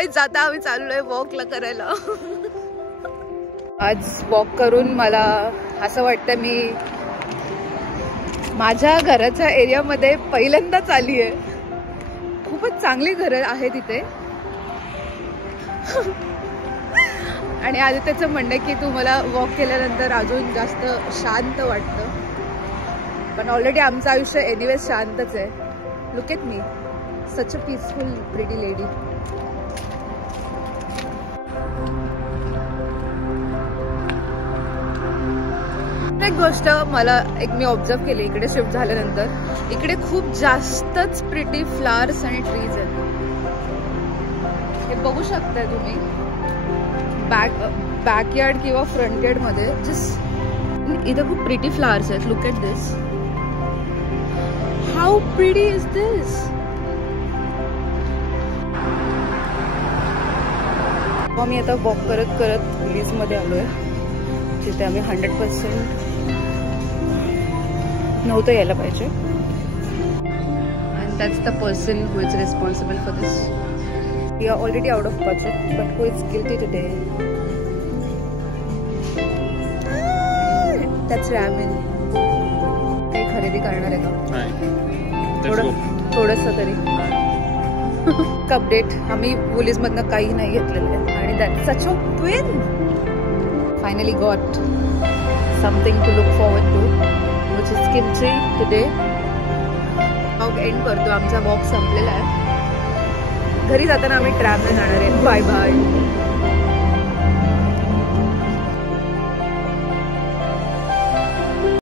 गाईज आता आम्ही चाललोय वॉकला करायला. आज वॉक करून मला असं वाटतं मी माझ्या घराच्या एरियामध्ये पहिल्यांदाच आली आहे. खूपच चांगली घरं आहेत इथे. आणि आदित्यचं म्हणणं की तू मला वॉक केल्यानंतर अजून जास्त शांत वाटतं. पण ऑलरेडी आमचं आयुष्य एनिवेज शांतच आहे. Look at me, such a peaceful pretty lady. एक गोष्ट मला मी ऑब्झर्व केली इकडे शिफ्ट झाल्यानंतर, इकडे खूप जास्तच प्रिटी फ्लावर्स आणि ट्रीज आहेत. हे बघू शकताय तुम्ही बॅकयार्ड किंवा फ्रंट यार्ड मध्ये. जस्ट इथं खूप प्रिटी फ्लावर्स आहेत. Look at this, how pretty is this. आम्ही आता वॉक करत करत विलेज मध्ये आलोय. तिथे आम्ही 100% नव्हतं यायला पाहिजे. And that's the person who is responsible for this. We are already out of budget, but who is guilty today? That's ramen. काही खरेदी करणार आहे का? थोडंसं तरी. अपडेट, आम्ही वुलीज मधनं काही नाही घेतलेलं आहे आणि that's such a win. Finally got something to look forward to, which is kimchi today. Walk end करतो. आमचा वॉक संपलेला आहे. घरी जाताना आम्ही ट्रॅमने जाणार आहे. Bye bye.